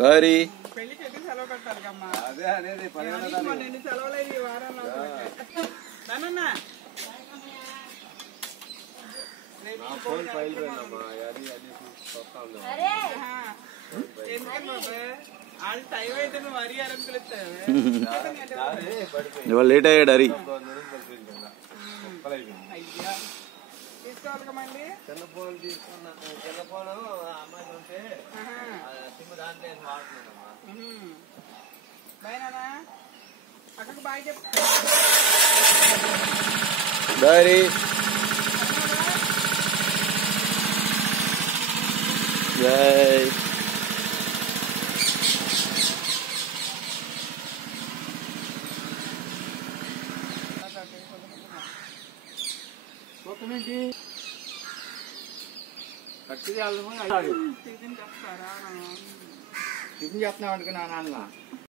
దారి పెళ్లికి అయితే సెలవు పెట్టాలి కమ్మా. అదే అనేది ఎన్ని సెలవులేదు ఈ వారంలో. నాన్న ఎందుకని బాబా వాళ్ళు టైం అయితే నువ్వు వరి అని పిలుస్తావు. ఇవాళ లేట్ అయ్యాడు హరి. అయ్యా తీసుకోవాలి కమండి. చిన్న ఫోన్ తీసుకున్నా. చిన్న ఫోన్ అమ్మాయి ఉంటే సిమ్ దాంట్లో వాడుతున్నానమ్మా. బాయ్ నాన్న. అక్కడికి బాయ్ చెప్పు. దారి జై టిఫిన్ చెప్తారా? టిఫిన్ చెప్తున్నావు అనుకున్నా నాన్న.